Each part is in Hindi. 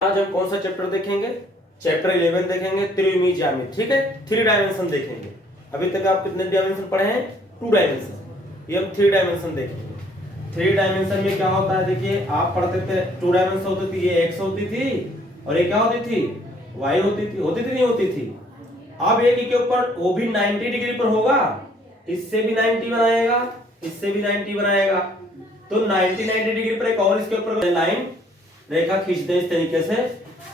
आज हम कौन सा चैप्टर देखेंगे? चैप्टर 11 देखेंगे, त्रिविमीय ज्यामिति। ठीक है, 3 डायमेंशन देखेंगे। अभी तक आप कितने डायमेंशन पढ़े हैं? 2 डायमेंशन। ये हम 3 डायमेंशन देखेंगे। 3 डायमेंशन में क्या होता है? देखिए, आप पढ़ते थे 2 डायमेंशन होती थी, ये x होती थी और ये क्या होती थी? y होती थी नहीं होती थी। अब एक के ऊपर वो भी 90 डिग्री पर होगा, इससे भी 90 बनाएगा, इससे भी 90 बनाएगा, तो 90 डिग्री पर एक और इसके ऊपर लाइन रेखा खींचते इस तरीके से,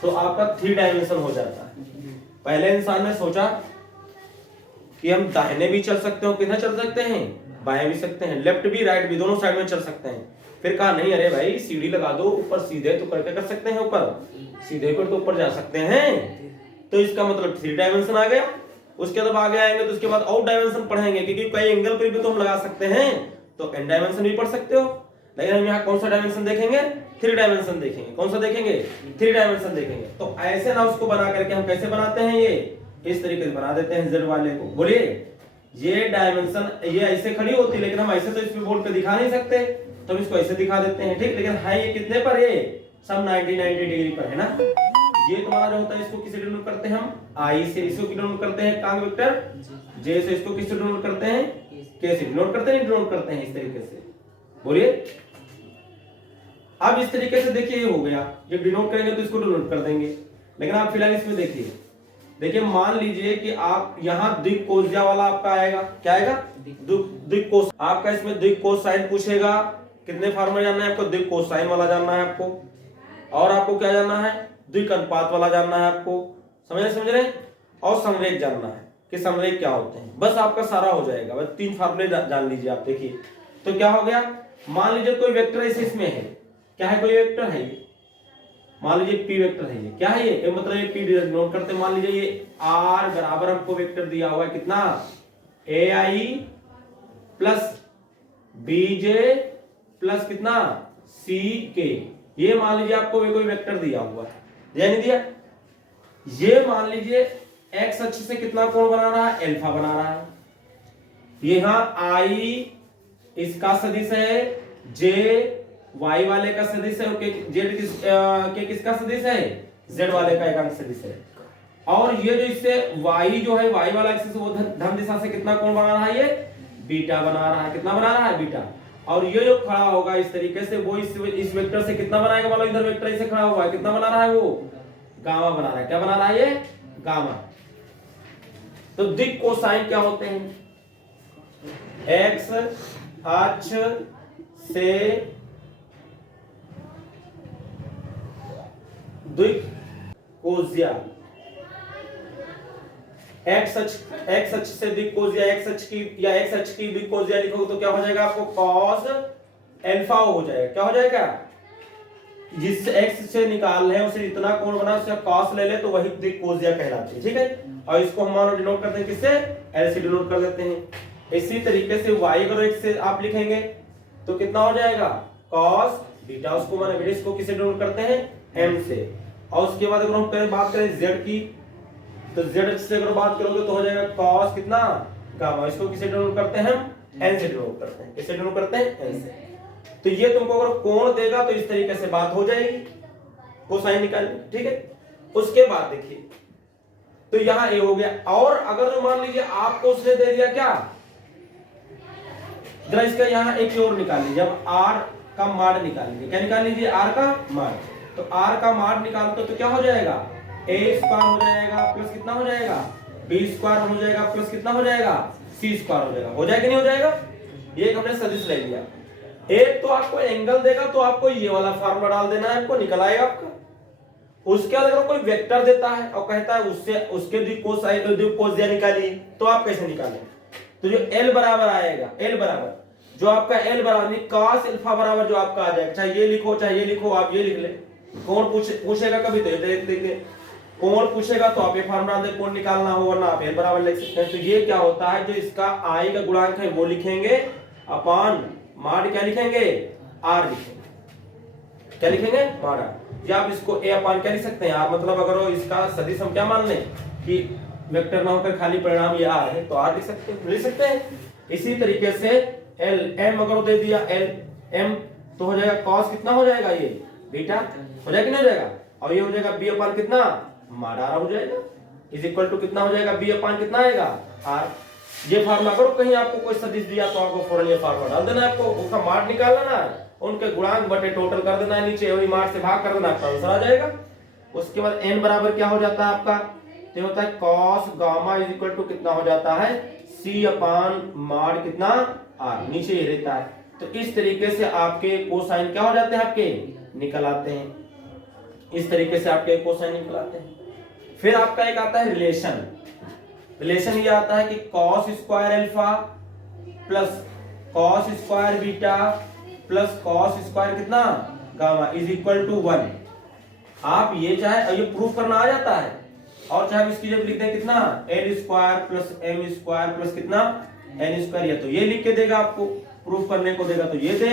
तो आपका 3 डायमेंशन हो जाता है। पहले इंसान ने सोचा कि हम दाहिने भी चल सकते हो, किधर चल सकते हैं? बाएं भी सकते हैं, लेफ्ट भी राइट भी, दोनों साइड में चल सकते हैं। फिर कहा नहीं, अरे भाई सीढ़ी लगा दो ऊपर, सीधे तो करके कर सकते हैं, ऊपर सीधे पर तो ऊपर जा सकते हैं, तो इसका मतलब 3 डायमेंशन आ गया। उसके बाद आगे आएंगे तो उसके बाद और डायमेंशन पढ़ेंगे, क्योंकि कई एंगल पर भी तो हम लगा सकते हैं, तो n डायमेंशन भी पढ़ सकते हो। लेकिन हम यहाँ कौन सा डायमेंशन देखेंगे? 3 डायमेंशन देखेंगे। कौन सा देखेंगे? 3 डायमेंशन देखेंगे। तो ऐसे ना उसको बना करके हम कैसे बनाते हैं? ये इस तरीके से बना देते हैं z वाले को। बोलिए, ये डायमेंशन ये ऐसे खड़ी होती, लेकिन हम ऐसे तो इस पे बोर्ड पे दिखा नहीं सकते, तो हम इसको ऐसे दिखा देते हैं। ठीक, लेकिन है ये कितने पर? ये सब 90 डिग्री पर है ना। ये तुम्हारा जो होता है, इसको किससे डिनोट करते हैं? हम I से। इसको डिनोट करते हैं कांग वेक्टर J से। इसको किससे डिनोट करते हैं? K से। डिनोट करते हैं, डिनोट करते हैं इस तरीके से। बोलिए, अब इस तरीके से देखिए ये हो गया। जब डिनोट करेंगे तो इसको डिनोट कर देंगे। लेकिन आप फिलहाल इसमें देखिए मान लीजिए कि आप यहाँ द्विकोसीय वाला आपका आएगा। क्या आएगा? द्विकोस। आपका इसमें द्विकोसाइन पूछेगा। कितने फार्मूला जानना है आपको? द्विकोसाइन वाला जानना है आपको, और आपको क्या जानना है? द्विक अनुपात वाला जानना है आपको। समझ रहे? और समरेख जानना है कि समरेख क्या होते हैं। बस आपका सारा हो जाएगा। बस 3 फार्मूले जान लीजिए आप। देखिए तो क्या हो गया, मान लीजिए कोई वेक्टर ऐसे इसमें है। क्या है? कोई वेक्टर है ये, मान लीजिए p वेक्टर है ये। क्या है ये? मतलब ये p डिनोट करते हैं। मान लीजिए ये r बराबर हमको वेक्टर दिया हुआ है कितना? ai प्लस bj प्लस कितना? ck। ये मान लीजिए आपको कोई वेक्टर दिया हुआ है, दिया नहीं दिया? ये मान लीजिए x अक्ष से कितना कोण बना रहा है? अल्फा बना रहा है। यहाँ i इसका सदिश है, j y वाले का सदिश है, के किसका सदिश है? z वाले का एकांक सदिश है। और ये जो इससे y जो है, y वाला एक्सिस वो धन दिशा से कितना कोण बना रहा है? ये बीटा बना रहा है। कितना बना रहा है? बीटा। और ये जो खड़ा होगा इस तरीके से, वो इस वेक्टर से कितना बनाएगा? मान लो इधर वेक्टर ऐसे खड़ा हुआ है, कितना बना रहा है? वो गामा बना रहा है। क्या बना रहा है? ये गामा। तो दिक कोसाइन क्या होते हैं? x अक्ष से द्विकोसीय, x अक्ष से द्विकोसीय, x अक्ष की या x अक्ष की द्विकोसीय लिखोगे तो क्या हो जाएगा आपको? cos अल्फा हो जाएगा। क्या हो जाएगा? जिस x से निकाल रहे हैं उसे इतना कोण बना, उसका cos ले ले तो वही द्विकोसीय कहलाती है। ठीक है, और इसको हम मान लो डिनोट करते हैं किससे? l से डिनोट कर देते हैं। इसी तरीके से y अगर x से आप लिखेंगे तो कितना हो जाएगा? cos beta. उसको माने बीटा, इसको किससे डिनोट करते हैं? m से। और उसके बाद अगर हम बात करें z की, तो z से अगर बात करोगे तो हो जाएगा cos कितना? गामा। इसको किससे डिनोट करते हैं? हम n से डिनोट करते हैं। किससे डिनोट करते हैं? n से। तो ये तुमको अगर कोण देगा तो इस तरीके से बात हो जाएगी, कोसाइन निकालनी। ठीक है, उसके बाद देखिए तो यहां ये हो गया। और अगर जो मान लीजिए आपको उसने दे दिया क्या, जरा इसका यहां एक और निकाल लीजिए। जब r का मान निकालेंगे, क्या निकाल लीजिए? r का मान। तो r का मान निकालते तो क्या हो जाएगा? a स्क्वायर हो जाएगा प्लस कितना हो जाएगा? b स्क्वायर हो जाएगा प्लस कितना हो जाएगा? c स्क्वायर हो जाएगा। हो जाएगा नहीं हो जाएगा? ये हमने सदिश ले लिया। एक तो आपको एंगल देगा तो आपको ये वाला फार्मूला डाल देना है, आपको निकल आएगा आपका। उसके बाद अगर कोई वेक्टर देता है और कहता है उससे उसके द्विकोसीय निकालिए, तो आप कैसे निकालेंगे? तो जो l बराबर आएगा, l बराबर जो आपका l बराबर cos अल्फा बराबर जो आपका आ जाएगा, चाहे ये लिखो चाहे ये लिखो, आप ये लिख ले। कोण पूछेगा कभी तो देखिए, कोण पूछेगा तो आप ये फार्मूला दे, कोण निकालना हो, वरना आप l बराबर लिख सकते हैं। तो ये क्या होता है, जो इसका i का गुणांक है वो लिखेंगे अपॉन माड क्या लिखेंगे? r लिखेंगे। क्या लिखेंगे? माड r। या आप इसको a अपॉन क्या लिख सकते हैं? r। मतलब अगर इसका सदिश हम क्या मान लें कि वेक्टर ना होकर खाली परिणाम ये r है, तो r लिख सकते हैं। इसी तरीके से l m अगर दे दिया l m तो हो जाएगा cos कितना हो जाएगा? ये बीटा हो जाएगा कि नहीं हो जाएगा? और ये हो जाएगा बी अपान कितना माड आर हो जाएगा इज इक्वल टू कितना हो जाएगा बी अपान कितना आएगा आर। ये फार्मूला करो, कहीं आपको कोई सदिश दिया तो आपको फौरन ये फार्मूला डाल देना है, आपको उसका माड निकाल लेना है, उनके गुणांक बटे टोटल कर देना है नीचे, वही माड से भाग कर देना, आपका आंसर आ जाएगा। उसके बाद n बराबर क्या हो जाता है आपका, तो होता है cos gamma is equal to कितना हो जाता है c अपान माड कितना r, नीचे ये रहता है। तो इस तरीके से आपके कोसाइन क्या हो जाते हैं आपके निकल आते हैं, इस तरीके से आपके कोसाइन निकल आते हैं। फिर आपका एक आता है रिलेशन, रिलेशन ये आता है कि cos square alpha plus cos square beta plus cos square कितना गामा इज इक्वल टू 1। आप ये चाहे ये प्रूफ करना आ जाता है, और चाहे इसकी जब लिखते हैं कितना L square plus M square plus कितना एन स्क्वायर, या तो ये लिख के देगा आपको प्रूफ करने को देगा तो ये दे,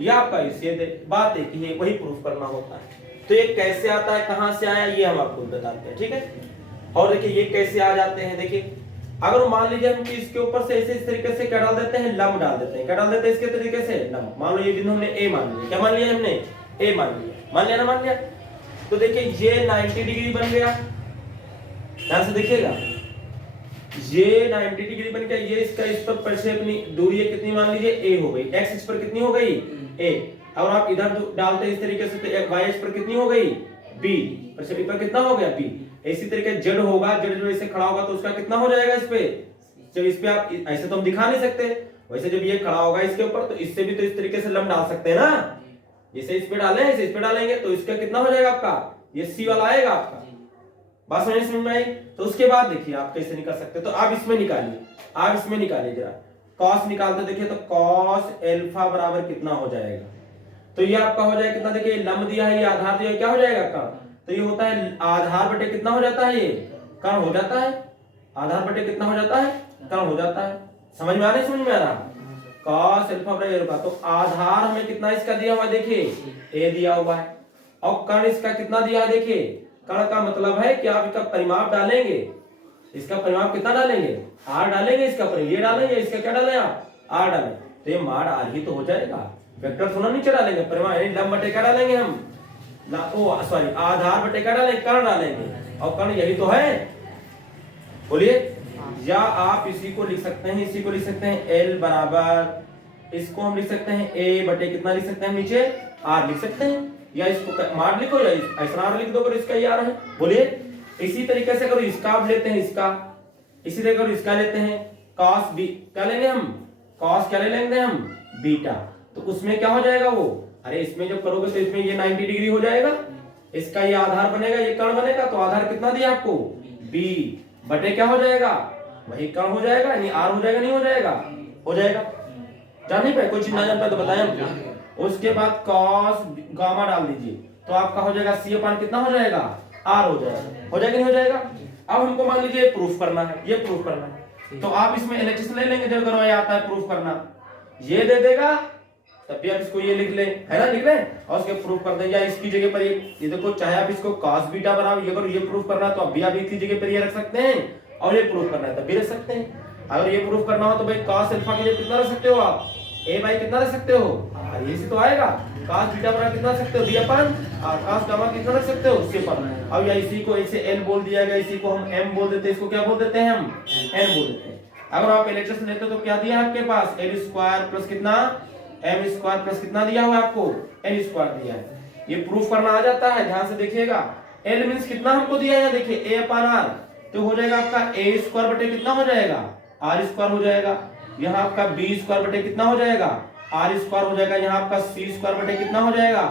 या आपका इसे दे, बात है कि ये वही प्रूफ करना होता है। तो ये कैसे आता है कहां से आया ये हम आपको बताते हैं, ठीक है। और देखिए ये कैसे आ जाते हैं, देखिए अगर मान लीजिए हम इसके ऊपर से ऐसे इस तरीके से क्या डाल देते हैं लम डाल देते हैं, क्या डाल देते हैं इसके तरीके से लम। मान लो ये बिंदु हमने ए मान लिया, क्या मान लिया हमने ए मान लिया ना, मान लिया। तो देखिए ये 90 डिग्री बन गया, ध्यान से देखिएगा ये 90 डिग्री बन गया, ये इसका इस पर प्रक्षेपणी दूरी कितनी मान लीजिए a हो गई, x इस पर कितनी हो गई a, और आप इधर डालते हैं इस तरीके से तो y इस पर कितनी हो गई b, प्रक्षेपी पर कितना हो गया b। इसी तरीके z होगा, z जो ऐसे खड़ा होगा तो उसका कितना हो जाएगा इस पे, जब इस पे आप ऐसे तो हम दिखा नहीं सकते, वैसे जब ये खड़ा होगा इसके ऊपर तो इससे भी तो इस तरीके से लंब डाल सकते हैं ना, जैसे इस पे डालें ऐसे इस पे डालेंगे तो इसका कितना हो जाएगा आपका ये c वाला आएगा आपका, बात समझ में आई। तो उसके बाद देखिए आप कैसे निकाल सकते हैं, तो आप इसमें निकालिए, आप इसमें निकालिए जरा cos निकालते देखिए तो cos अल्फा बराबर कितना हो जाएगा, तो ये आपका हो जाएगा कितना, देखिए लंब दिया है ये आधार दिया है, क्या हो जाएगा आपका, तो ये होता है आधार बटे कितना हो जाता है ये कर्ण हो जाता है, आधार बटे कितना हो जाता है कर्ण हो जाता है। समझ में आ रहा है, समझ में आ रहा, cos अल्फा बराबर ये, तो आधार हमें कितना इसका दिया हुआ है देखिए a दिया हुआ है, और कर्ण इसका कितना दिया है देखिए, कर्ण का मतलब है कि आप इसका परिमाप डालेंगे, इसका परिमाप कितना डालेंगे r डालेंगे, इसका परिमाप ये डालेंगे, इसका क्या डालें आप r डालें, तो ये माड r ही तो हो जाएगा, वेक्टर थोड़ा नीचे डालेंगे, परिमाप यानी लंब बटे क्या डालेंगे हम सॉरी आधार बटे क्या डालेंगे कर्ण डालेंगे, और कर्ण यही तो है, बोलिए। या आप इसी को लिख सकते हैं, इसी को लिख सकते हैं l बराबर, इसको हम लिख सकते हैं a बटे कितना लिख सकते हैं नीचे r लिख सकते हैं, या इसको माड लिखो या ऐसा r लिख दो, अगर इसका ये आ रहा है, बोलिए। इसी तरीके से अगर इसका आप लेते हैं इसका, इसी तरीके अगर इसका लेते हैं cos b क्या लेंगे हम, cos क्या ले लेंगे हम बीटा, तो उसमें क्या हो जाएगा वो, अरे इसमें जब करोगे तो इसमें ये 90 डिग्री हो जाएगा, इसका ये आधार बनेगा, ये कर्ण बनेगा, तो आधार कितना दिया आपको b बटे क्या हो जाएगा वही कर्ण हो जाएगा, यानी r हो जाएगा, नहीं हो जाएगा हो जाएगा, जान नहीं पाए कोई चीज ना जान पाए तो बताएं हमको। उसके बाद cos गामा डाल दीजिए तो आपका हो जाएगा c अपान कितना हो जाएगा r हो जाएगा, हो जाएगा नहीं हो जाएगा। अब हमको मान लीजिए प्रूफ करना है, ये प्रूफ करना है, तो आप इसमें एलएचएस ले लेंगे, जब करो ये आता है प्रूफ करना, ये दे देगा तब भी आप इसको ये लिख ले, है ना, लिख ले और उसके प्रूफ कर देंगे, या इसकी जगह पर ये देखो, चाहे आप इसको cos बीटा बराबर ये करो, ये प्रूफ करना है तो अभी आप इसकी जगह पर ये रख सकते हैं, और ये प्रूफ करना है तब भी रख सकते हैं। अगर ये प्रूफ करना हो तो भाई cos अल्फा के लिए कितना रख सकते हो आप, a बाई कितना रख सकते हो, ये से तो आएगा, cos बीटा बराबर कितना रख सकते हो b अपन, और cos गामा कितना रख सकते हो c पर। अब या इसी को ऐसे l बोल दिया गया, इसी को हम m बोल देते हैं, इसको क्या बोल देते हैं हम n बोल देते हैं। अगर आप एलएचएस लेते हो तो क्या दिया आपके पास l स्क्वायर प्लस कितना m स्क्वायर प्लस कितना दिया हुआ आपको n स्क्वायर दिया है, ये प्रूफ करना आ जाता है, ध्यान से देखिएगा। l मींस कितना हमको दिया है देखिए a अपान r, तो हो जाएगा आपका a स्क्वायर बटे कितना हो जाएगा r स्क्वायर हो जाएगा, यहाँ आपका b स्क्वायर बटे कितना हो जाएगा r स्क्वायर हो जाएगा, यहाँ आपका c स्क्वायर बटे कितना हो जाएगा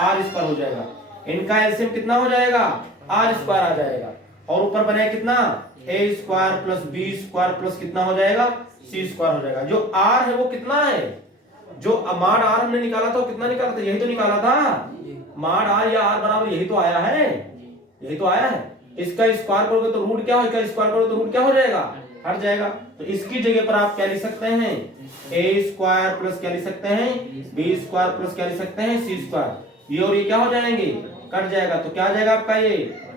r स्क्वायर हो जाएगा, इनका एलसीएम कितना हो जाएगा r स्क्वायर आ जाएगा, और ऊपर बनेगा कितना a square plus b square plus कितना हो जाएगा c स्क्वायर हो जाएगा। जो r है वो कितना है, जो माड r हमने निकाला था वो कितना निकाला था, यही तो निकाला था, माड r या r बराबर यही तो आया है, यही तो आया है। इसका स्क्वायर करोगे तो रूट क्या होगा, स्क्वायर करोगे तो रूट क्या हो जाएगा हट जाएगा, तो इसकी जगह पर आप क्या लिख सकते हैं a स्क्वायर प्लस क्या लिख सकते हैं b स्क्वायर प्लस क्या लिख सकते हैं c स्क्वायर, ये और ये क्या हो जाएंगे कट जाएगा, तो क्या आ जाएगा आपका ये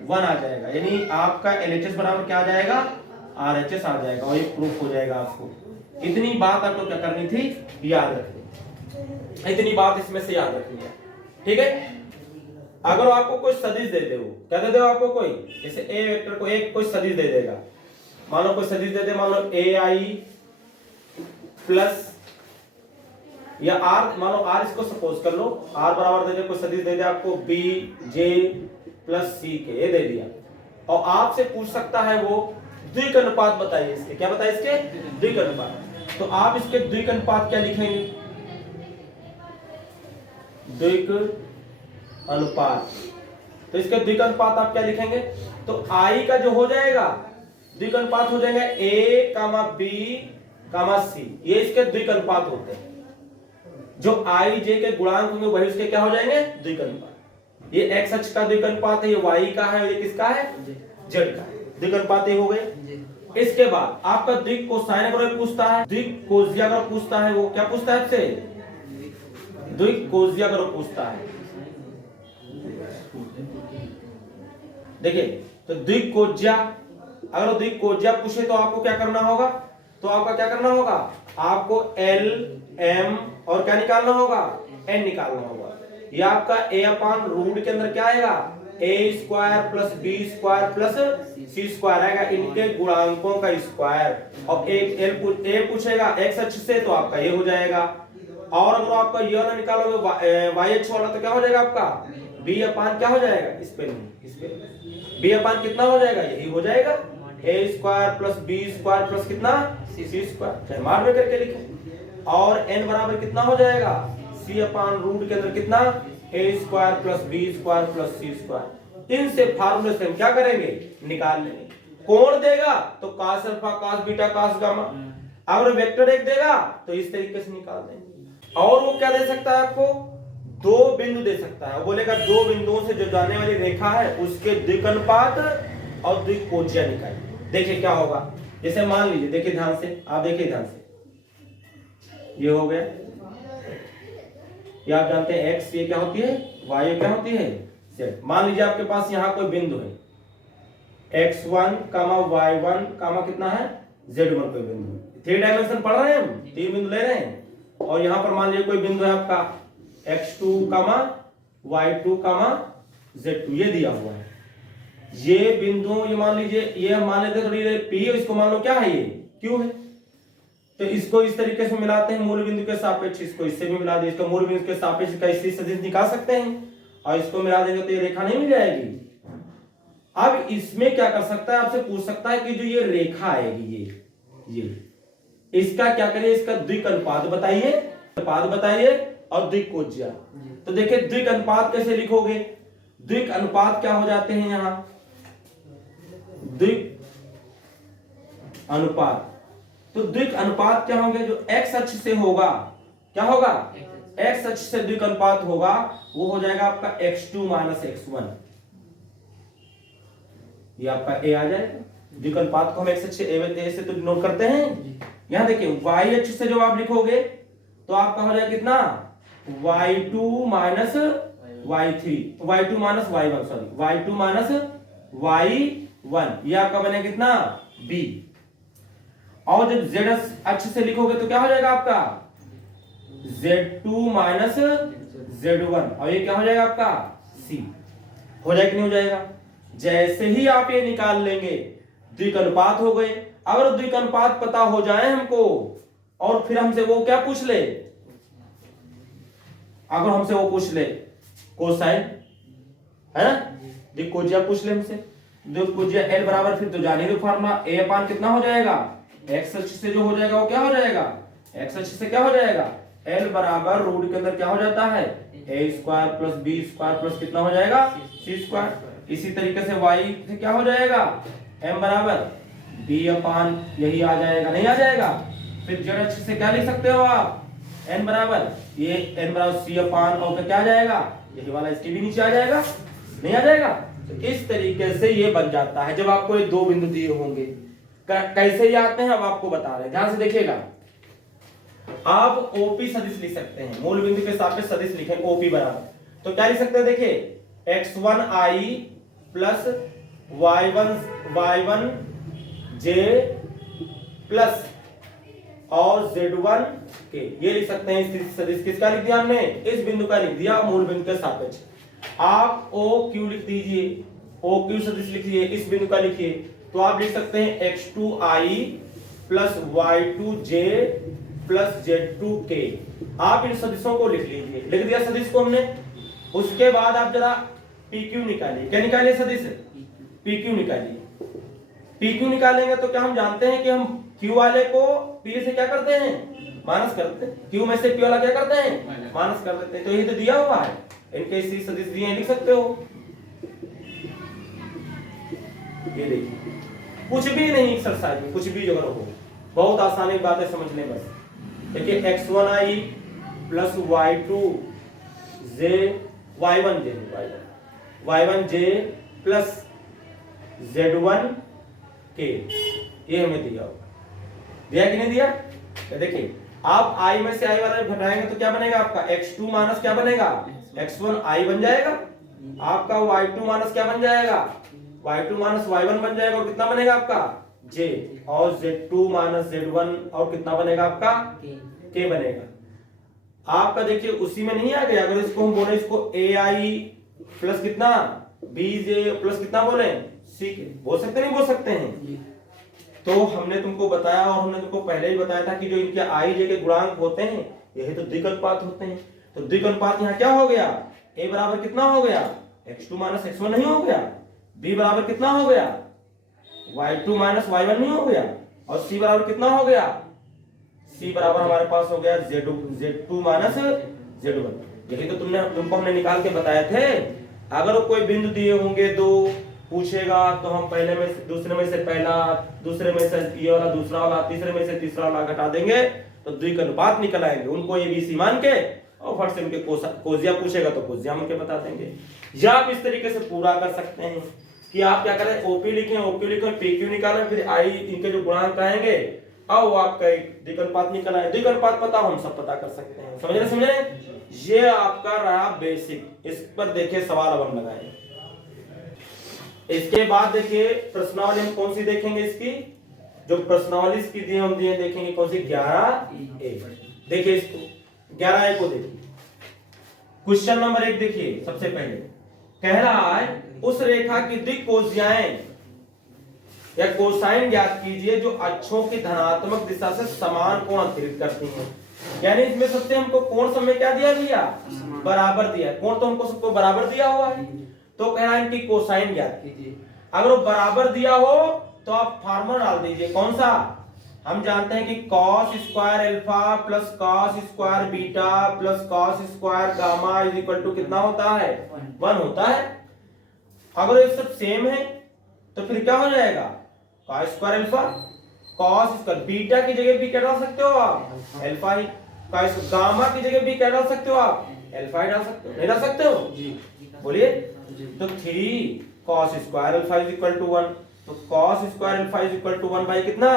1 आ जाएगा, यानी आपका LHS बराबर क्या आ जाएगा RHS आ जाएगा, और ये प्रूफ हो जाएगा। आपको इतनी बात आपको क्या करनी थी याद रखनी, इतनी बात इसमें से याद रखनी है, ठीक है। अगर आपको कोई सदिश दे दे, वो क्या दे दे आपको कोई, जैसे ए वेक्टर को एक कोई सदिश दे देगा, मान लो कोई सदिश दे दे, मान लो ए आई प्लस या आर, मान लो आर इसको सपोज कर लो, आर बराबर दे दे, कोई सदिश दे दे आपको बी जे प्लस सी के, ये दे दिया, और आपसे पूछ सकता है वो द्विक अनुपात बताइए इसके, क्या बताइए इसके द्विक अनुपात। तो आप इसके द्विक अनुपात क्या लिखेंगे, द्विक अनुपात, तो इसके द्विक अनुपात आप क्या लिखेंगे, तो आई का जो हो जाएगा द्विक अनुपात हो जाएगा ए कामा बी कामा सी, ये इसके द्विक अनुपात होते हैं, जो आई जे के गुणांक होंगे वही उसके क्या हो जाएंगे द्विक अनुपात। ये एक्स अक्ष का द्विक अनुपात है, ये वाई का है, ये किसका है जेड का, द्विक अनुपात ये हो गए। इसके बाद आपका द्विक कोसाइन अगर पूछता है, द्विक कोज्या अगर पूछता है, वो क्या पूछता है आपसे, द्विक कोज्या अगर पूछता है, देखिए तो द्विक कोज्या, अगर द्विक कोज्या पूछे तो आपको क्या करना होगा, तो आपका क्या करना होगा, आपको एल एम और क्या निकालना होगा, एन निकालना होगा। ये आपका ए अपान रूट के अंदर क्या आएगा, A square plus B square plus C square आएगा, इनके गुणांकों का स्क्वायर, और एक ए पूछेगा एक्स अक्ष से तो आपका ये हो जाएगा, और अगर आपका ये वाला निकालोगे वाई अक्ष वाला तो क्या हो जाएगा आपका बी अपान क्या हो जाएगा, इस पे बी अपान कितना हो जाएगा, यही हो जाएगा A square plus B square plus कितना सी स्क्वायर, चाहे मार में करके लिखें, और एन बराबर कितना हो जाएगा सी अपान रूट के अंदर कितना A square plus B square plus C square. इनसे फार्मूले से हम क्या करेंगे, निकाल लेंगे। कौन देगा तो कास अल्फा कास बीटा कास गामा, अगर वेक्टर एक देगा तो इस तरीके से निकाल देंगे। और वो क्या दे सकता है आपको, दो बिंदु दे सकता है, वो बोलेगा दो बिंदुओं से जो जाने वाली रेखा है उसके द्विक अनुपात और द्विक कोज्या निकालिए। देखिए क्या होगा, जैसे मान लीजिए, देखिए ध्यान से, आप देखिए ध्यान से, ये हो गया, ये आप जानते हैं x ये क्या होती है, y क्या होती है z। मान लीजिए आपके पास यहाँ कोई बिंदु है x1 y1 कितना है z1, कोई बिंदु, 3 डायमेंशन पढ़ रहे हैं हम, 3 बिंदु ले रहे हैं, और यहाँ पर मान लीजिए कोई बिंदु है आपका x2 y2 z2, ये दिया हुआ है। ये बिंदु, ये मान लीजिए, ये मान लेते थोड़ी देर p है, इसको मान लो क्या है ये q है, तो इसको इस तरीके से मिलाते हैं मूल बिंदु के सापेक्ष, इसको इससे भी मिला दिए, इसको मूल बिंदु के सापेक्ष का इससे सदिश निकाल सकते हैं, और इसको मिला देंगे तो ये रेखा नहीं मिल जाएगी। अब इसमें क्या कर सकता है, आपसे पूछ सकता है कि जो ये रेखा आएगी, ये इसका क्या करिए, इसका द्विक अनुपात बताइए, और द्विक कोज्या। तो देखिए द्विक अनुपात कैसे लिखोगे, द्विक अनुपात क्या हो जाते हैं यहां, द्विक अनुपात, तो द्विक अनुपात क्या होंगे, जो x अक्ष से होगा, क्या होगा x अक्ष से द्विक अनुपात होगा, वो हो जाएगा आपका x2 माइनस x1, ये आपका a आ जाएगा। द्विक अनुपात को हम x अक्ष से तो नोट करते हैं। यहां देखिए y अक्ष से जो आप लिखोगे तो आपका हो जाएगा कितना, y2 minus y3, y2 minus y1, sorry y2 minus y1, ये आपका बनेगा कितना b। और जब z अक्ष से लिखोगे तो क्या हो जाएगा आपका z2 माइनस z1, और ये क्या हो जाएगा आपका c, हो जाएगा कि नहीं हो जाएगा। जैसे ही आप ये निकाल लेंगे द्विक अनुपात हो गए। अगर द्विक अनुपात पता हो जाए हमको, और फिर हमसे वो क्या पूछ ले, अगर हमसे वो पूछ ले कोसाइन, है ना, द्विक कोज्या पूछ ले हमसे, द्विक कोज्या l बराबर, फिर तो जाने दो फार्मूला, a अपान कितना हो जाएगा, x अक्ष से जो हो जाएगा वो क्या हो जाएगा, x अक्ष से क्या हो जाएगा, l बराबर रूट के अंदर क्या हो जाता है a square plus b square plus कितना हो जाएगा c स्क्वायर। इसी तरीके से y से क्या हो जाएगा, m बराबर b अपान, यही आ जाएगा, नहीं आ जाएगा। फिर z अक्ष से क्या लिख सकते हो आप, n बराबर, ये n बराबर c अपान, और क्या आ जाएगा, यही वाला इसके भी नीचे आ जाएगा, नहीं आ जाएगा। तो इस तरीके से ये बन जाता है जब आपको ये दो बिंदु दिए होंगे। कैसे ये आते हैं अब आपको बता रहे हैं, ध्यान से देखिएगा। आप ओपी सदिश लिख सकते हैं, मूल बिंदु के सापेक्ष सदिश लिखें ओपी बराबर, तो क्या लिख सकते हैं, देखिए x1i plus y1 j plus और z1 के, ये लिख सकते हैं। इस सदिश किसका लिख दिया हमने, इस बिंदु का लिख दिया मूल बिंदु के सापेक्ष। आप ओ क्यू लिख दीजिए, ओ क्यू सदिश लिखिए, इस बिंदु का लिखिए, तो आप लिख सकते हैं x2i plus y2j plus z2k। आप इन सदिशों को लिख लीजिए, लिख दिया सदिश को हमने। उसके बाद आप जरा PQ निकालिए, क्या निकालिए सदिश, PQ निकालिए। PQ निकालेंगे तो क्या हम जानते हैं कि हम Q वाले को P से क्या करते हैं, माइनस करते हैं, Q में से P वाला क्या करते हैं, माइनस कर देते हैं। तो यही तो दिया हुआ है, इनके इसी सदिश दिए हैं, लिख सकते हो। ये देखिए, कुछ भी नहीं एक्सरसाइज में, कुछ भी जो हो, बहुत आसानी बात है समझने बस। देखिए x1i plus y1j plus z1k, ये हमें दिया होगा, दिया कि नहीं दिया। तो देखिए आप i में से i वाला घटाएंगे तो क्या बनेगा आपका, x2 माइनस क्या बनेगा, x1i बन जाएगा। आपका y2 माइनस क्या बन जाएगा, y2 माइनस y1 बन जाएगा, और कितना बनेगा आपका j, और z2 माइनस z1, और कितना बनेगा आपका k बनेगा। आपका देखिए उसी में नहीं आ गया, अगर इसको हम बोले इसको ai प्लस कितना bj प्लस कितना बोले ck, बोल सकते नहीं बोल सकते हैं। तो हमने तुमको बताया, और हमने तुमको पहले ही बताया था कि जो इनके i j के गुणांक होते हैं यही तो द्विक अनुपात होते हैं। तो द्विक अनुपात यहाँ क्या हो गया, a बराबर कितना हो गया, x2 माइनस x1 नहीं हो गया, b बराबर कितना हो गया, y2 माइनस y1 नहीं हो गया, और c बराबर कितना हो गया, c बराबर हमारे पास हो गया z2 माइनस z1। यही तो तुमको हमने निकाल के बताए थे। अगर कोई बिंदु दिए होंगे दो, पूछेगा तो हम पहले में से, दूसरे में से पहला, दूसरे में से ये वाला दूसरा वाला, तीसरे में से तीसरा वाला घटा देंगे तो द्विक अनुपात निकल आएंगे। उनको ABC मान के और फट से उनके कोजिया पूछेगा तो कोजिया हम के बता देंगे। या आप इस तरीके से पूरा कर सकते हैं कि आप क्या करें, OP लिखें, OQ लिखें, PQ निकालें, फिर I इनके जो गुणांक आएंगे और वो आपका एक द्विक अनुपात निकल आए। द्विक अनुपात पता हम सब पता कर सकते हैं, समझे। ये आपका रहा बेसिक, इस पर देखिए सवाल अब हम लगाएंगे। इसके बाद देखिए प्रश्नावली हम कौन सी देखेंगे, इसकी जो प्रश्नावली इसकी दी हम दिए देखेंगे कौन सी, 11A। देखिए इसको 11A को देखिए, क्वेश्चन नंबर 1 देखिए। सबसे पहले कह रहा है उस रेखा की द्विकोणीयताएं या कोसाइन ज्ञात कीजिए जो अक्षों की धनात्मक दिशा से समान कोण अंतरित करती हैं। यानी इसमें सबसे हमको कोण सब में क्या दिया भैया, बराबर दिया। कोण तो हमको सबको बराबर दिया हुआ है, तो कह रहा है इनकी कोसाइन ज्ञात कीजिए। अगर वो बराबर दिया हो तो आप फार्मूला डाल दीजिए, कौन सा, हम जानते हैं कि cos square alpha plus cos square beta plus cos square gamma is equal to कितना होता है, 1 होता है। अगर ये सब सेम है तो फिर क्या हो जाएगा, cos square alpha cos square beta की जगह भी क्या डाल सकते हो आप, अल्फा ही। गामा की जगह भी क्या डाल सकते हो आप, अल्फा ही डाल सकते हो, नहीं डाल सकते हो जी, बोलिए। तो 3 cos square alpha is equal to 1, तो cos square alpha is equal to 1 by कितना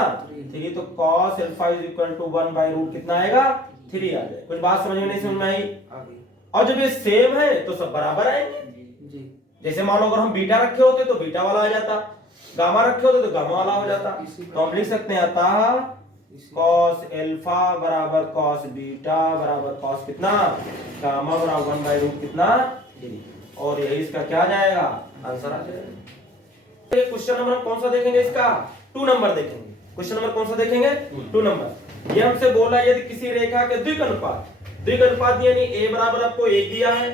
3, तो cos alpha is equal to 1 by root कितना आएगा 3 आ जाए। कुछ बात समझ में नहीं समझ में आई। और जब ये सेम है तो सब बराबर आएंगे जी। जैसे मान लो अगर हम बीटा रखे होते तो बीटा वाला आ जाता, गामा रखे होते तो गामा वाला हो जाता। तो हम लिख सकते हैं अतः cos अल्फा बराबर cos बीटा बराबर cos कितना गामा बराबर 1 बाई रूट कितना 3, और यही इसका क्या आ जाएगा, आंसर आ जाएगा। क्वेश्चन नंबर हम कौन सा देखेंगे, इसका 2 नंबर देखेंगे। क्वेश्चन नंबर कौन सा देखेंगे, 2 नंबर। ये हमसे बोला यदि किसी रेखा के द्विक अनुपात यानी a बराबर आपको 1 दिया है,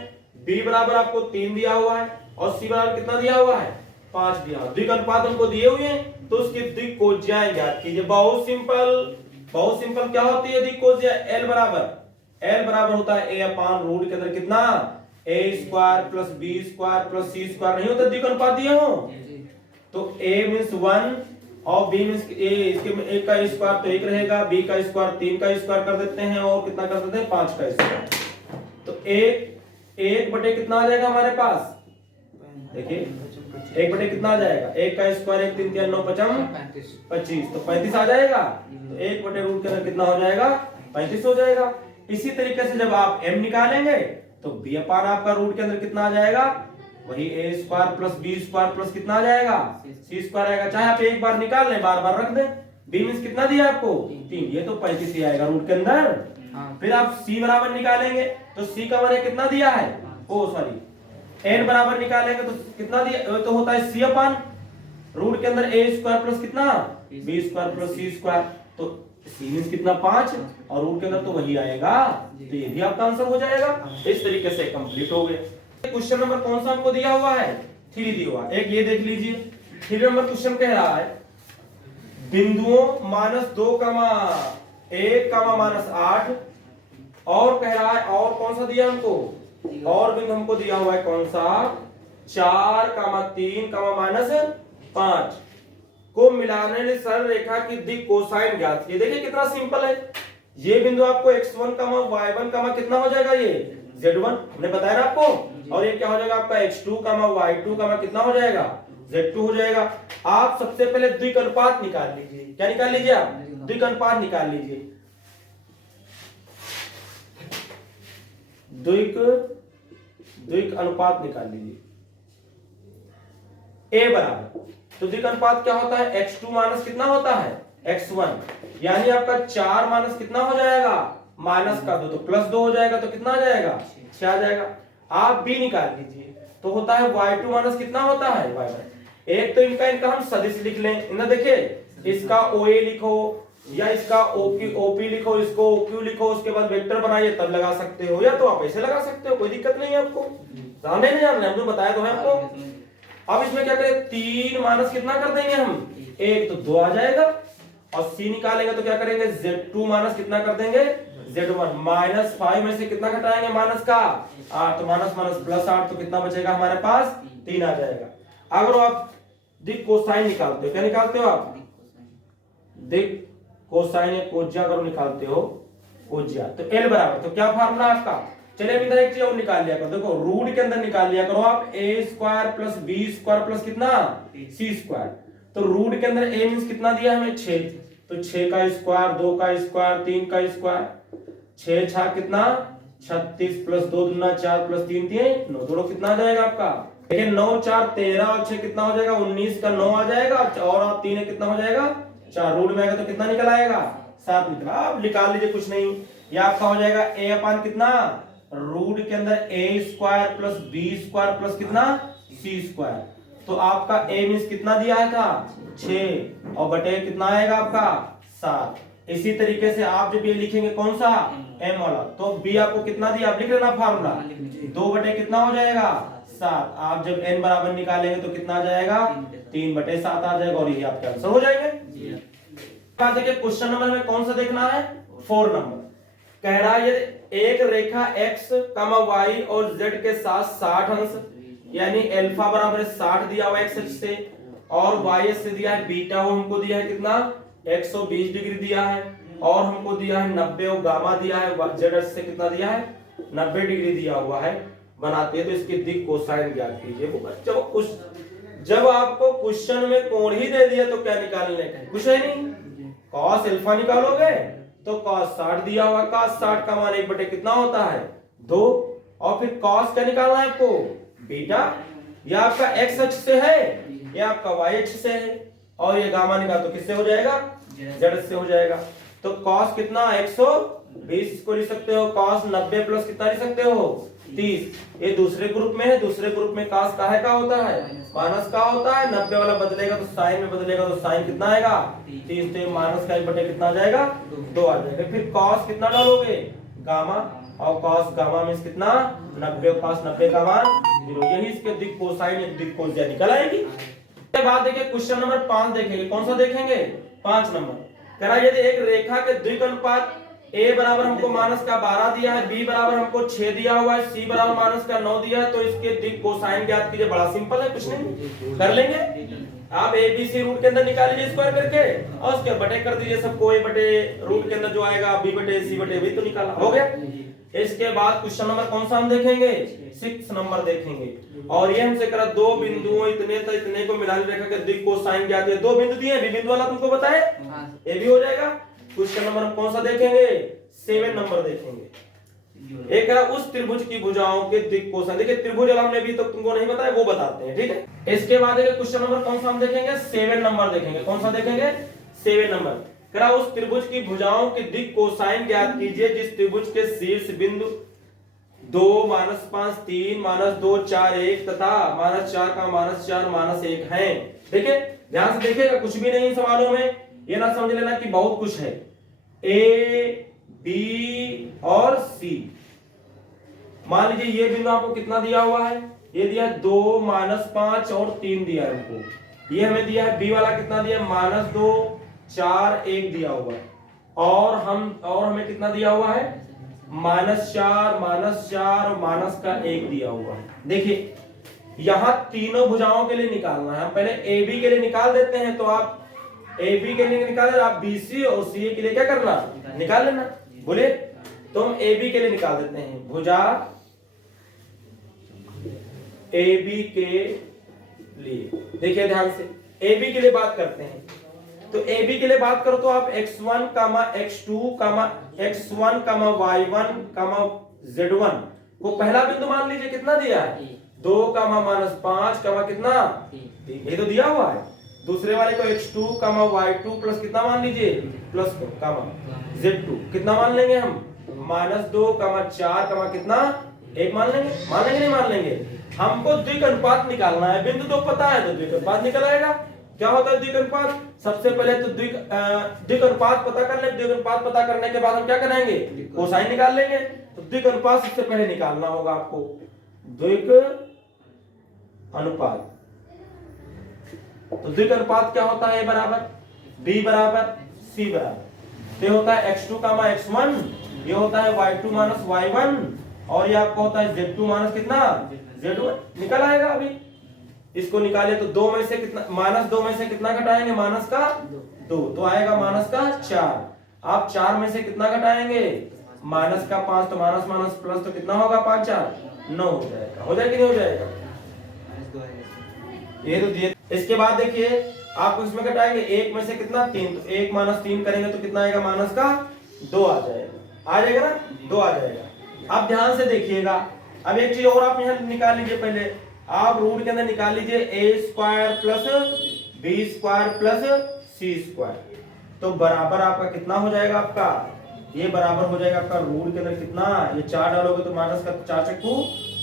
b बराबर आपको 3 दिया हुआ है, और c बराबर कितना दिया हुआ है 5 दिया हुआ। द्विक अनुपात हमको दिए हुए हैं तो उसकी द्विकोणीयताएं ज्ञात कीजिए। बहुत सिंपल क्या होती है द्विकोणीयता, l बराबर होता है a अपान रूट के अंदर कितना a square plus b square plus c square, नहीं होता द्विक अनुपात दिए हो तो a मींस 1 और b मींस a, इसके 1 का स्क्वायर तो 1 रहेगा, b का स्क्वायर 3 का स्क्वायर कर देते हैं और कितना कर देते हैं 5 का स्क्वायर, तो 1 बटे कितना आ जाएगा हमारे पास, देखिए 1 बटे कितना आ जाएगा, 1 का स्क्वायर 1 3 3 9 5 25, तो 35 आ जाएगा। तो 1 बटे रूट के अंदर कितना हो जाएगा 35 हो जाएगा। इसी तरीके से जब आप m निकालेंगे तो b अपान आपका रूट के अंदर कितना आ जाएगा, वही a square plus b square plus कितना आ जाएगा c स्क्वायर आएगा। चाहे आप एक बार निकाल लें बार बार रख दें, b मींस कितना दिया आपको 3, ये तो 35 ही आएगा रूट के अंदर। फिर आप c बराबर निकालेंगे तो c का मान कितना दिया है, ओ सॉरी n बराबर निकालेंगे तो कितना दिया तो होता है c अपान रूट के अंदर a स्क्वायर प्लस कितना b square plus c square, तो c मींस कितना 5 और रूट के अंदर तो वही आएगा, तो ये भी आपका आंसर हो जाएगा। इस तरीके से कंप्लीट हो गया। क्वेश्चन नंबर कौन सा हमको दिया हुआ है 3 दिया हुआ। एक ये देख लीजिए 3 नंबर क्वेश्चन कह रहा है बिंदुओं -2, -1, -8 और कह रहा है और कौन सा दिया हमको और बिंदु हमको दिया हुआ है कौन सा 4, -3, -5 को मिलाने वाली सरल रेखा की दिक कोसाइन ज्ञात कीजिए। देखिए कितना सिंपल है, ये बिंदु आपको x1, y1, कितना हो जाएगा ये z1 हमने बताया ना आपको, और ये क्या हो जाएगा आपका x2, y2, कितना हो जाएगा z2 हो जाएगा। आप सबसे पहले द्विक अनुपात निकाल लीजिए। क्या निकाल लीजिए आप द्विक अनुपात निकाल लीजिए। द्विक अनुपात निकाल लीजिए a बराबर, तो द्विक अनुपात क्या होता है x2 माइनस कितना होता है x1, यानी आपका 4 माइनस कितना हो जाएगा -2 तो +2 हो जाएगा, तो कितना आ जाएगा 6 आ जाएगा। आप b निकाल लीजिए तो होता है y2 माइनस कितना होता है y1। एक तो इनका हम सदिश लिख लें, इन्हें देखिए इसका OA लिखो या इसका OP लिखो, इसको OQ लिखो, उसके बाद वेक्टर बनाइए तब लगा सकते हो, या तो आप ऐसे लगा सकते हो, कोई दिक्कत नहीं है आपको, जानने नहीं जानना हमने बताया तो है आपको। अब इसमें क्या करें 3 माइनस कितना कर देंगे हम 1 तो 2 आ जाएगा, और c निकालेंगे तो क्या करेंगे z2 माइनस कितना कर देंगे z1, -5 में से कितना घटाएंगे माइनस का 8, तो माइनस +8 तो कितना बचेगा हमारे पास 3 आ जाएगा। अगर आप दिक कोसाइन निकालते हो, क्या निकालते हो आप दिक कोसाइन या कोज्या अगर निकालते हो कोज्या, तो l बराबर, तो क्या फार्मूला आपका, चलिए अभी इधर एक चीज और निकाल लिया करो, देखो रूट के अंदर निकाल लिया करो आप a square plus b square plus कितना c स्क्वायर, तो रूट के अंदर a मींस कितना दिया हमें 6, तो 6 का स्क्वायर 2 का स्क्वायर 3 का स्क्वायर 6 6 कितना 36 प्लस 2 दूना 4 प्लस 3 3 9, जोड़ो कितना आ जाएगा आपका, देखिए 9 4 13 और 6 कितना हो जाएगा 19 का 9 आ जाएगा, और आप 3 कितना हो जाएगा 4, रूट में आएगा तो कितना निकल आएगा 7 निकला। आप निकाल लीजिए कुछ नहीं, ये आपका हो जाएगा a अपान कितना रूट के अंदर a square plus b square plus कितना c स्क्वायर, तो आपका a मींस कितना दिया है था 6 और बटे कितना आएगा आपका 7। इसी तरीके से आप जब ये लिखेंगे कौन सा m वाला, तो b आपको कितना दिया आप लिख लेना फार्मूला 2 बटे कितना हो जाएगा 7, आप जब n बराबर निकालेंगे तो कितना आ जाएगा 3 बटे 7 आ जाएगा, और ये आपके आंसर हो जाएंगे। बात देखिए क्वेश्चन नंबर में कौन सा देखना है 4 नंबर, कह रहा है ये एक रेखा x, y और z के साथ 60 अंश यानी अल्फा बराबर 60 दिया हुआ x अक्ष से, और y अक्ष से दिया है बीटा, वो हमको दिया है कितना 120 डिग्री दिया है, और हमको दिया है 90 और गामा दिया है, z अक्ष से कितना दिया है 90 डिग्री दिया हुआ है। बनाते हैं तो इसकी दिक कोसाइन ज्ञात कीजिए। जब आपको क्वेश्चन में कोण ही दे दिया तो क्या निकालने का कुछ है नहीं, cos अल्फा निकालोगे तो cos 60 दिया हुआ, cos 60 का मान 1 बटे कितना होता है 2, और फिर cos क्या निकालना है आपको बीटा, ये आपका x अक्ष से है ये आपका y अक्ष से है, और ये गामा निकाल तो किससे हो जाएगा z से हो जाएगा, तो cos कितना 120 को लिख सकते हो, cos 90 प्लस कितना लिख सकते हो 30, ये दूसरे ग्रुप में है, दूसरे ग्रुप में cos काहे का होता है माइनस का होता है, 90 वाला बदलेगा तो साइन में बदलेगा तो साइन कितना आएगा 30, तो माइनस का 1 बटे कितना आ जाएगा 2 आ जाएगा। फिर cos कितना डालोगे गामा, और cos गामा में कितना 90, cos 90 का मान 0, यही इसके दिक कोसाइन या दिक कोज्या निकल आएगी। इसके बाद देखिए क्वेश्चन नंबर 5 देखेंगे, कौन सा देखेंगे 5 नंबर, कह रहा है यदि एक रेखा के द्विक अनुपात a बराबर हमको माइनस का 12 दिया है, b बराबर हमको 6 दिया हुआ है, c बराबर माइनस का 9 दिया है, तो इसके दिक कोसाइन ज्ञात कीजिए। बड़ा सिंपल है, कुछ नहीं कर लेंगे, आप a b c रूट के अंदर निकाल लीजिए स्क्वायर करके, और उसके बटे कर दीजिए सबको, a बटे रूट के अंदर जो आएगा b बटे c बटे b, तो निकाला हो गया। इसके बाद क्वेश्चन नंबर कौन सा हम देखेंगे 6 नंबर देखेंगे, और ये हमसे करा दो बिंदुओं इतने तो इतने को मिलाने रेखा के दिक कोसाइन ज्ञात है, 2 बिंदु दिए, b बिंदु वाला तुमको बताए ये भी हो जाएगा। क्वेश्चन नंबर हम कौन सा देखेंगे 7 नंबर देखेंगे। एक है उस त्रिभुज की भुजाओं के दिक कोसाइन, देखिए त्रिभुज वाला हमने अभी तक तुमको नहीं बताया वो बताते हैं, ठीक है। इसके बाद एक क्वेश्चन नंबर कौन सा हम देखेंगे 7 नंबर देखेंगे, कौन सा देखेंगे 7 नंबर, करा उस त्रिभुज की भुजाओं के दिक कोसाइन ज्ञात कीजिए जिस त्रिभुज के शीर्ष बिंदु 2 -5 3 -2 4 1 तथा -4 का -4 -1 है। देखिए ध्यान से देखिएगा, कुछ भी नहीं सवालों में, ये ना समझ लेना कि बहुत कुछ है। ए बी और सी, मान लीजिए ये बिंदु आपको कितना दिया हुआ है, ये दिया है 2 -5 और 3 दिया है हमको। ये हमें दिया है बी वाला कितना दिया है -2 4 1 दिया हुआ है, और हमें कितना दिया हुआ है -4 -4 -1 दिया हुआ है। देखिए यहां तीनों भुजाओं के लिए निकालना है, हम पहले ए बी के लिए निकाल देते हैं। तो आप ए बी के लिए निकाले, आप बी सी और सी ए के लिए क्या करना, निकाल लेना। बोलिए, तो हम ए बी के लिए निकाल देते हैं, भुजा ए बी के लिए। देखिए ध्यान से, ए बी के लिए बात करते हैं। तो ए बी के लिए बात करो तो आप x1, x2, x1, y1, z1 को पहला बिंदु मान लीजिए, कितना दिया है 2, -5, कितना 3, ये तो दिया हुआ है। दूसरे वाले को x2, y2 प्लस कितना मान लीजिए प्लस z2 कितना मान लेंगे हम -2, 4, कितना 1 मान लेंगे। नहीं मान लेंगे, हमको द्विक अनुपात निकालना है। बिंदु तो पता है तो द्विक अनुपात निकल आएगा। क्या होता है द्विक अनुपात, सबसे पहले तो द्विक अनुपात पता कर ले। द्विक अनुपात पता करने के बाद हम क्या करेंगे, कोसाइन निकाल लेंगे। तो द्विक अनुपात सबसे पहले निकालना होगा आपको, द्विक अनुपात। तो द्विक अनुपात क्या होता है, बराबर b बराबर c बराबर, ये होता है x2, x1, ये होता है y2 y1, और ये आपको होता है z2 कितना z1 निकल आएगा। अभी इसको निकाले तो 2 में से कितना, -2 में से कितना घटाएंगे, -2, तो आएगा -4। आप 4 में से कितना घटाएंगे, -5, तो माइनस प्लस तो कितना होगा 5 4 9 हो जाएगा। हो जाएगा कि नहीं हो जाएगा, ये तो दिए। इसके बाद देखिए आप इसमें घटाएंगे, 1 में से कितना 3, तो 1 -3 करेंगे तो कितना आएगा, -2 आ जाएगा ना, 2 आ जाएगा। अब ध्यान से देखिएगा, अब एक चीज और आप यहाँ निकाल लीजिए। पहले आप रूट के अंदर निकाल लीजिए a² plus b² plus c², तो बराबर आपका कितना हो जाएगा, आपका ये बराबर हो जाएगा आपका रूट के अंदर कितना, ये 4 डालोगे तो माइनस का 4 चक्कू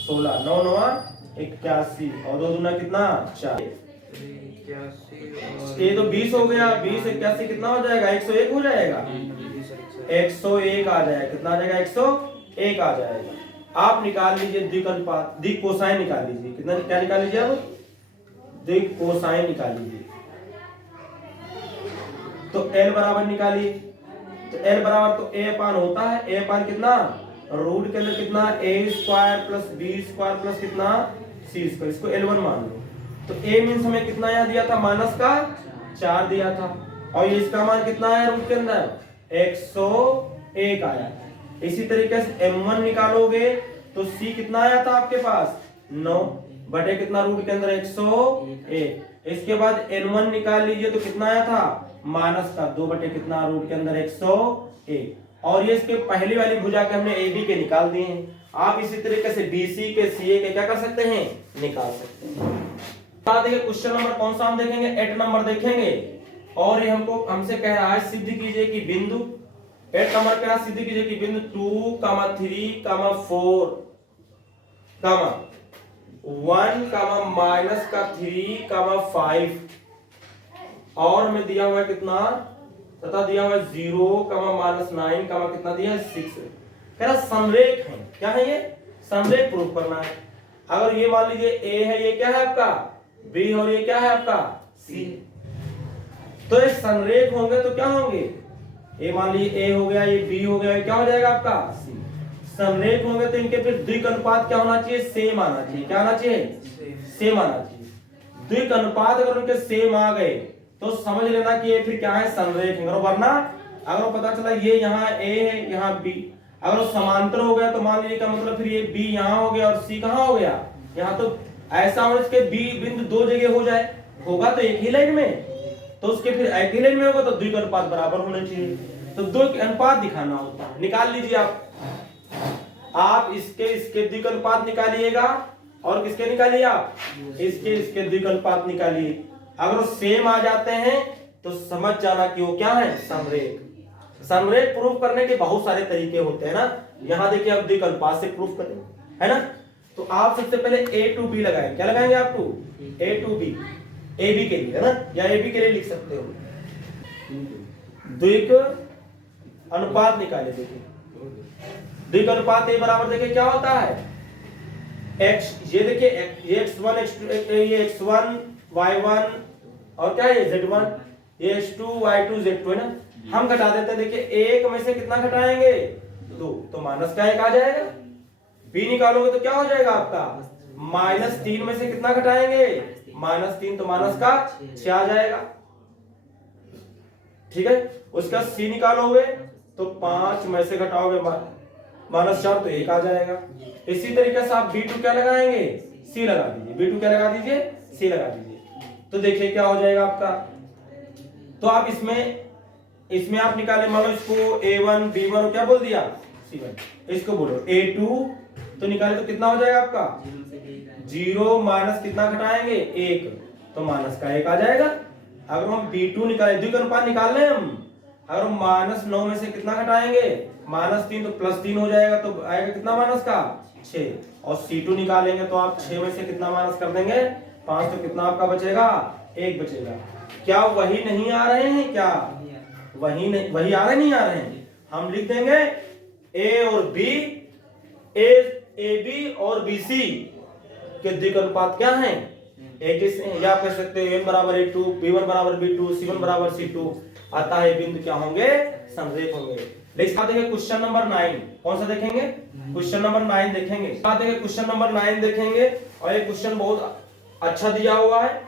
16, 9 9 81, और 2 दूना कितना 4, ये तो 20 हो गया। 20 81 कितना हो जाएगा, 101 हो जाएगा, 101 आ जाएगा। कितना आ जाएगा, 101 आ जाएगा। आप निकाल लीजिए द्विक अनुपात, द्विक कोसाइन निकाल लीजिए। कितना, क्या निकाल लीजिए आप, द्विक कोसाइन निकाल लीजिए। तो L बराबर निकालिए, तो L बराबर तो A अपान होता है, A अपान कितना, रूट के अंदर कितना a² प्लस b² प्लस कितना c², इसको L1 मान लो। तो A मीन्स हमें कितना यहाँ दिया था, -4 दिया था, और ये इसका मान कितना आया रूट के अंदर 101 आया। इसी तरीके से M1 निकालोगे तो C कितना आया था आपके पास 9 बटे कितना रूट के अंदर 101। इसके बाद N1 निकाल लीजिए तो कितना आया था -2 बटे कितना रूट के अंदर 101, और ये इसके पहली वाली भुजा के हमने AB के निकाल दिए हैं। आप इसी तरीके से BC के CA के क्या कर सकते हैं, निकाल सकते हैं। देखिए क्वेश्चन नंबर कौन सा हम देखेंगे, 8 नंबर देखेंगे, और ये हमसे कह रहा है सिद्ध कीजिए कि बिंदु 8 नंबर का सिद्ध कीजिए कि बिंदु 2, 3, 4, 1, -3, 5, और हमें दिया हुआ है कितना, तथा दिया हुआ है 0, -9, कितना दिया है 6। कह रहा समरेख है, क्या है ये, समरेख प्रूफ करना है। अगर ये मान लीजिए A है, ये क्या है आपका B, और ये क्या है आपका C, तो ये समरेख होंगे तो क्या होंगे, ये मान लीजिए A हो गया, ये B हो गया, ये क्या हो जाएगा आपका C। समरेख होंगे तो इनके फिर द्विक अनुपात क्या होना चाहिए, सेम आना चाहिए। क्या आना चाहिए, सेम आना चाहिए। द्विक अनुपात अगर उनके सेम आ गए तो समझ लेना कि ये फिर क्या है, समरेख है। वरना अगर पता चला ये यहाँ A है, यहाँ B, अगर समांतर हो गया तो मान लीजिए का मतलब फिर ये B यहाँ हो गया और C कहाँ हो गया, यहाँ, तो ऐसा हो इसके B बिंदु 2 जगह हो जाए, होगा तो एक ही लाइन में, तो उसके फिर एक ही लाइन में होगा तो द्विक अनुपात बराबर होना चाहिए। तो द्विक अनुपात दिखाना होता है। निकाल लीजिए आप इसके द्विक अनुपात निकालिएगा, और किसके निकालिए आप, इसके द्विक अनुपात निकालिए। अगर सेम आ जाते हैं तो समझ जाना कि वो क्या है, समरेख। समरेख प्रूफ करने के बहुत सारे तरीके होते हैं ना, यहाँ देखिए अब द्विक अनुपात से प्रूफ करें। है ना। तो आप सबसे पहले ए टू बी लगाएंगे। क्या लगाएंगे आप? Two A two B, A B के लिए, है ना, या ए बी के लिए लिख सकते हो। द्विक अनुपात निकाले। देखिए द्विक अनुपात ए बराबर, देखिए क्या होता है, x, ये देखिए ये x1 x2, ये x1 y1 और क्या है z1, ये x2 y2 z2 है ना। हम घटा देते हैं। देखिए एक में से कितना घटाएंगे? 2, तो माइनस का 1 आ जाएगा। b निकालोगे तो क्या हो जाएगा आपका? -3 में से कितना घटाएंगे? -3, तो माइनस का 6 आ जाएगा। ठीक है। उसका c निकालोगे तो 5 में से घटाओगे -4, तो 1 आ जाएगा। इसी तरीके से आप b2 क्या लगाएंगे? c लगा दीजिए। b2 क्या लगा दीजिए? c लगा दीजिए। तो देखिए क्या हो जाएगा आपका। तो आप इसमें आप निकाले, मान लो इसको a1 b1 क्या बोल दिया? c1। इसको बोलो a2, तो निकाले तो कितना हो जाएगा आपका? 0 माइनस कितना घटाएंगे? 1, तो माइनस का 1 आ जाएगा। अगर हम b2 निकाले, द्विक अनुपात निकाल रहे हैं हम, अगर हम -9 में से कितना घटाएंगे? -3, तो +3 हो जाएगा, तो आएगा कितना माइनस का? 6। और c2 निकालेंगे तो आप 6 में से कितना माइनस कर देंगे? 5, तो कितना आपका बचेगा? 1 बचेगा। क्या वही नहीं आ रहे हैं? क्या वही नहीं, वही आ रहे नहीं आ रहे हैं? हम लिख देंगे a और b, a b और bc के द्विक अनुपात क्या है? एक, या कह सकते हैं n बराबर a2, b1 बराबर b2, c1 बराबर c2। अतः ये बिंदु क्या होंगे? समरेख होंगे। नेक्स्ट बात देखेंगे क्वेश्चन नंबर 9। कौन सा देखेंगे? क्वेश्चन नंबर 9 देखेंगे। बात देखेंगे क्वेश्चन नंबर 9 देखेंगे, और ये क्वेश्चन बहुत अच्छा दिया हुआ है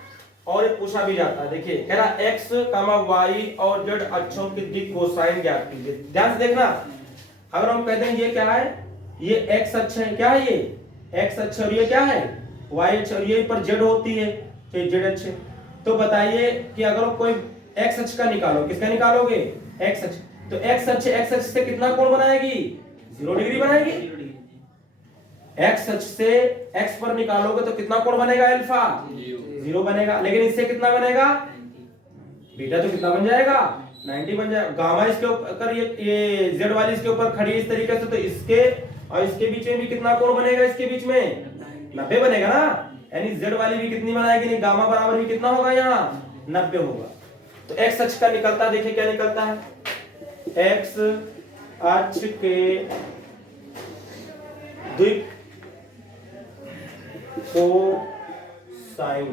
और ये पूछा भी जाता है। देखिए कह रहा x, y और z अक्षों की दिक् कोसाइन ज्ञात कीजिए। ध्यान से देखना। अगर हम कहते हैं ये क्या है? ये x अक्ष है। क्या है ये? x अक्ष। और ये क्या है? y अक्ष। और ये पर z होती है, तो z अक्ष। तो बताइए कि अगर कोई x अक्ष का निकालो, किसका निकालोगे? x अक्ष। तो x अक्ष से कितना कोण बनाएगी? 0 डिग्री बनाएगी। x अक्ष से x पर निकालोगे तो कितना कोण बनेगा? अल्फा 0 बनेगा। लेकिन इससे कितना बनेगा? बीटा तो कितना बन जाएगा? 90 बन जाएगा। गामा इसके ऊपर, ये z वाली इसके ऊपर खड़ी इस तरीके से, तो इसके और इसके बीच में भी कितना कोण बनेगा? इसके बीच में 90 बनेगा ना। यानी z वाली भी कितनी बनाएगी? नहीं, गामा बराबर भी कितना होगा? यहाँ 90 होगा। तो x अक्ष का निकलता है। देखिए क्या निकलता है? x अक्ष के द्विक कोसाइन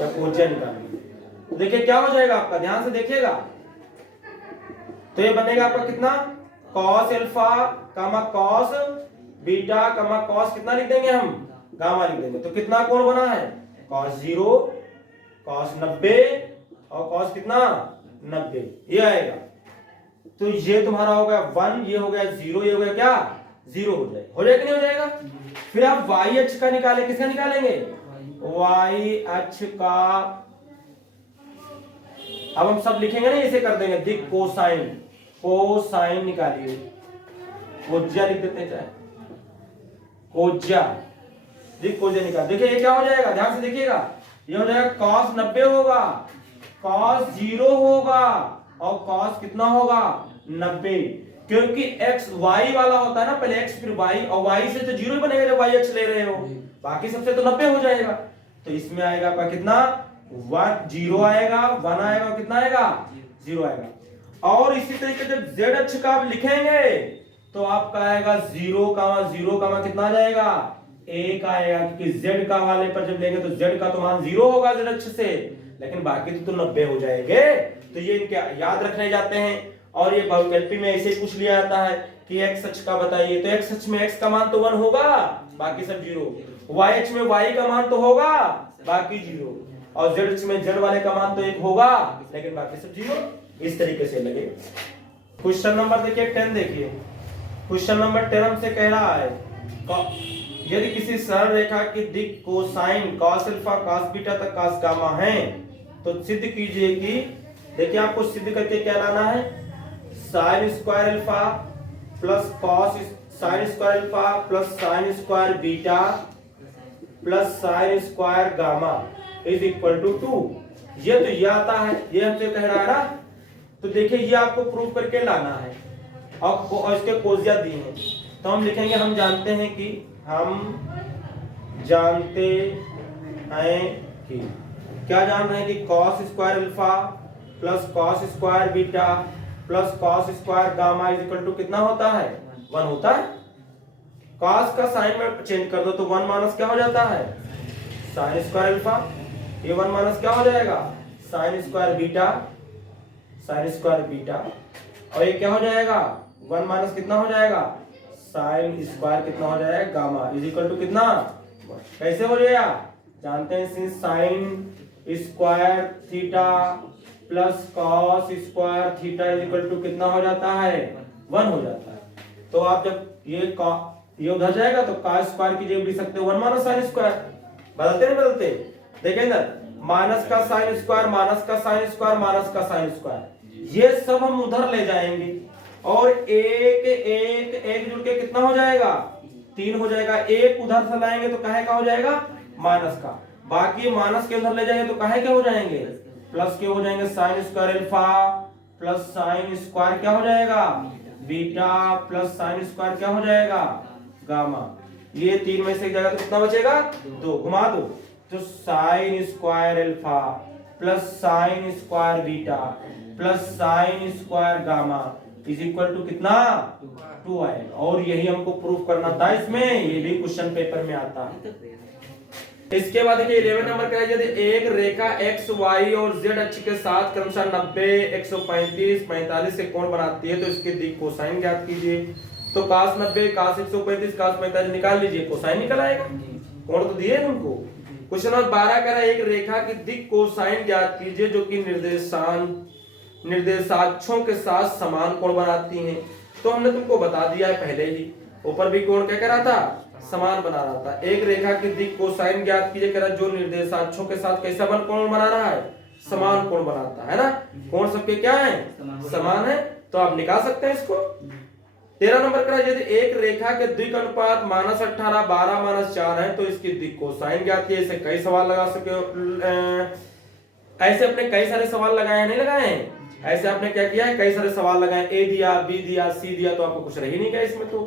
या कोज्या निकालिए। देखिए क्या हो जाएगा आपका, ध्यान से देखिएगा। तो ये बनेगा आपका कितना? cos अल्फा कामा cos बीटा कामा cos कितना लिख देंगे हम? गामा लिख देंगे। तो कितना कोण बना है? cos 0, cos 90 और cos कितना? 90। ये आएगा। तो ये तुम्हारा हो गया 1, ये हो गया 0, ये हो गया क्या? 0 हो जाएगा। हो जाएगा नहीं हो जाएगा? फिर आप y अक्ष का निकालें। किसका निकालेंगे? y अक्ष का। अब हम सब लिखेंगे ना, इसे कर देंगे दिक् कोसाइन। कोसाइन निकालिए। कोज्या लिख देते हैं, चाहे कोज्या, दिक् कोज्या निकाल। देखिए ये क्या हो जाएगा? ध्यान से देखिएगा। ये हो जाएगा cos 90 होगा, cos 0 होगा और cos कितना होगा? 90। क्योंकि x y वाला होता है ना, पहले x फिर y, और y से तो 0 ही बनेगा जब y अक्ष ले रहे हो। बाकी सबसे तो 90 हो जाएगा। तो इसमें आएगा आपका कितना? 1 0 आएगा, 1 आएगा और कितना आएगा? 0 आएगा। और इसी तरीके जब z अक्ष का आप लिखेंगे तो आपका आएगा 0, कितना आ जाएगा? 1 आएगा। क्योंकि z का वाले पर जब लेंगे तो z का तो मान 0 होगा z अक्ष से, लेकिन बाकी तो 90 हो जाएंगे। तो ये इनके याद रखने जाते हैं। और ये बहुविकल्पी में ऐसे पूछ लिया जाता है कि x अक्ष का बताइए, तो x अक्ष में x का मान तो 1 होगा, बाकी सब 0। y अक्ष में y का मान तो होगा, बाकी 0। और z अक्ष में z वाले का मान तो 1 होगा, लेकिन बाकी सब 0। इस तरीके से लगे। क्वेश्चन नंबर देखिए 10 देखिए। क्वेश्चन नंबर 10 हमसे कह रहा है यदि किसी सरल रेखा की दिक् cosine cos alpha cos beta तक cos गामा है तो सिद्ध कीजिए कि, देखिए आपको सिद्ध करके क्या लाना है? sin square alpha plus cos sin square alpha plus sin square beta plus sin square gamma is equal to 2। ये तो ये आता है, ये हमसे कह रहा है ना। तो देखिए ये आपको प्रूव करके लाना है और इसके कोज्या दिए हैं। तो हम लिखेंगे, हम जानते हैं कि हम जानते हैं कि क्या जान रहे हैं कि cos square alpha plus cos square beta plus cos square gamma is equal to कितना होता है 1 होता है। cos का साइन में चेंज कर दो तो 1 माइनस क्या हो जाता है sin स्क्वायर अल्फा, ये 1 माइनस क्या हो जाएगा sin स्क्वायर बीटा और ये क्या हो जाएगा 1 माइनस कितना हो जाएगा sin स्क्वायर कितना हो जाएगा गामा इज इक्वल टू कितना, कैसे हो जाएगा जानते हैं since sin square theta plus cos square theta is equal to कितना हो जाता है 1 हो जाता है। तो आप जब ये उधर जाएगा तो cos स्क्वायर की जगह लिख सकते हो 1 माइनस sin स्क्वायर, बदलते नहीं बदलते, देखें ना माइनस का sin स्क्वायर माइनस का sin स्क्वायर माइनस का sin स्क्वायर, ये सब हम उधर ले जाएंगे और एक एक एक जुड़ के कितना हो जाएगा 3 हो जाएगा। एक उधर से लाएंगे तो काहे का हो जाएगा माइनस का, बाकी माइनस के उधर ले जाएंगे तो काहे के हो जाएंगे प्लस के हो जाएंगे। sin square alpha plus sin square क्या हो जाएगा बीटा प्लस sin स्क्वायर क्या हो जाएगा गामा, ये 3 में से एक जगह तो कितना बचेगा 2, घुमा दो तो sin square alpha plus sin square beta plus sin square gamma is equal to कितना 2 आएगा। और यही हमको प्रूफ करना था इसमें, ये भी क्वेश्चन पेपर में आता है। इसके बाद देखिए 11 नंबर का यदि एक रेखा x y और z अक्ष के साथ क्रमशः 90 135 45 से कोण बनाती है तो इसके दिक कोसाइन ज्ञात कीजिए। तो cos 90 cos 135 cos 45 निकाल लीजिए, कोसाइन निकल आएगा, कोण तो दिए उनको। क्वेश्चन नंबर 12 कह रहा है एक रेखा की दिक कोसाइन ज्ञात कीजिए जो कि निर्देशाक्षों के साथ समान कोण बनाती हैं। तो हमने तुमको बता दिया है पहले ही, ऊपर भी कोण क्या कह रहा था समान बना रहा था। एक रेखा की दिक कोसाइन ज्ञात कीजिए कह रहा जो निर्देशाक्षों के साथ कैसा कोण बना रहा है समान कोण बनाता है ना, कोण सबके क्या है समान है, तो आप निकाल सकते हैं इसको। 13 नंबर का यदि एक रेखा के दिक अनुपात -18 12 -4 है तो इसकी दिक कोसाइन ज्ञात कीजिए। ऐसे कई सवाल लगा सके, ऐसे अपने कई सारे सवाल लगाए नहीं लगाए हैं, ऐसे आपने क्या किया है कई सारे सवाल लगाए, ए दिया बी दिया सी दिया तो आपको कुछ रह ही नहीं गया इसमें। तो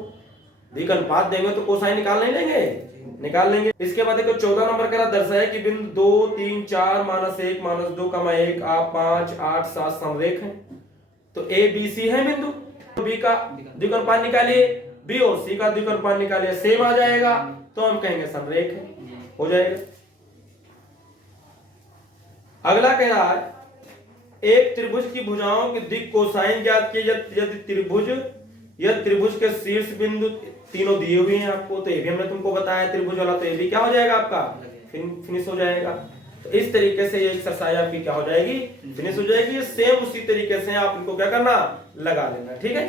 दिक अनुपात देंगे तो कोसाइन निकाल नहीं लेंगे, निकाल लेंगे। इसके बाद देखो 14 नंबर का दर्शाए कि बिंदु 2 3 4 -1 -2 1 आप 5 8 7 समरेख हैं। तो ए बी सी है बिंदु, तो बी का दिक अनुपात निकालिए, बी और सी का दिक अनुपात निकालिए, सेम आ जाएगा तो हम कहेंगे समरेख है, हो जाएगा। अगला कह रहा है एक त्रिभुज की भुजाओं की दिक कोसाइन ज्ञात कीजिए यदि त्रिभुज के शीर्ष बिंदु तीनों दिए हुए हैं आपको, तो ये भी हमने तुमको बताया त्रिभुज वाला, तो ये भी क्या हो जाएगा आपका फिनिश हो जाएगा। तो इस तरीके से ये एक्सरसाइज आपकी क्या हो जाएगी फिनिश हो जाएगी। ये सेम उसी तरीके से आप इनको क्या करना लगा लेना, ठीक है।